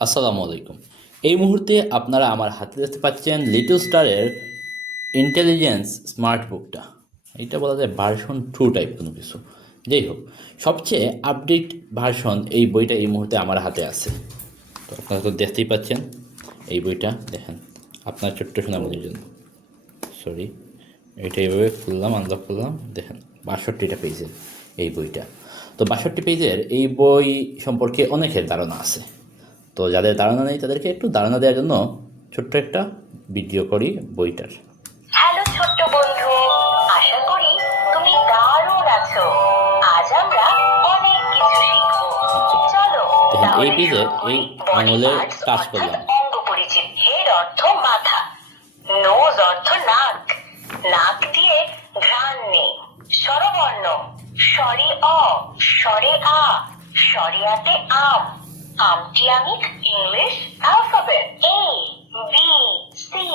আসসালামু আলাইকুম। এই মুহূর্তে আপনারা আমার হাতে দেখতে পাচ্ছেন লিটল স্টারের ইন্টেলিজেন্স স্মার্ট বুকটা। এটা বলা যায় ভার্সন 2 টাইপ কোনো কিছু। যাই হোক, সবচেয়ে আপডেট ভার্সন এই বইটা এই মুহূর্তে আমার হাতে আছে। তো আপনারা তো দেখতেই পাচ্ছেন এই বইটা দেখেন আপনার ছোট্ট সোনামণির জন্য। সরি, এটা এইভাবে খুললাম, আনলক করলাম, দেখেন ৬২টা পেজের এই বইটা। তো ৬২ পেজের এই বই সম্পর্কে অনেকের ধারণা আছে। তো যাদের ধারণা নেই তাদেরকে একটু ধারণা দেওয়ার জন্য ছোট্ট একটা ভিডিও করি বইটার। হ্যালো ছোট্ট বন্ধু, আশা করি তুমি দারুণ আছো। আজ আমরা অনেক কিছু শিখবো। চলো দেখেন এই তাহলে পেজে শুরু এই করি। বডি আঙুলে পার্টস টাচ অর্থাৎ করলাম। অঙ্গ পরিচিত। হেড অর্থ মাথা, নোজ অর্থ নাক, নাক দিয়ে ঘ্রাণ নেই। স্বরবর্ণ স্বরে অ, স্বরে আ, স্বরিয়াতে আম। আমটি আমি English alphabet A B C.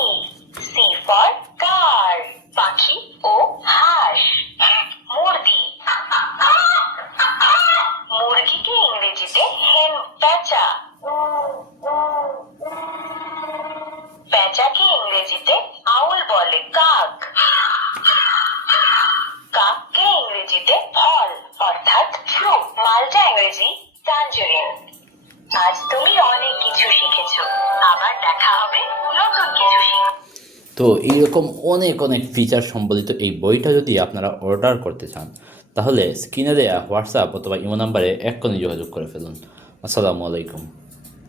C for car, পাখি ও হাঁস। মুরগি, মুরগিকে ইংরেজিতে হেন। পেঁচা, পেঁচাকে ইংরেজিতে আউল বলে। কাক, কাককে ইংরেজিতে ফল অর্থাৎ ফ্রুট। মালটা ইংরেজি ট্যাঞ্জেরিন। আজ তুমি অনেক কিছু শিখেছো, আবার দেখা হবে নতুন কিছু শিখে। তো এইরকম অনেক অনেক ফিচার সম্বলিত এই বইটা যদি আপনারা অর্ডার করতে চান তাহলে স্ক্রিনে দেওয়া হোয়াটসঅ্যাপ অথবা ইমো নাম্বারে এক্ষুনি যোগাযোগ করে ফেলুন। আসসালামু আলাইকুম।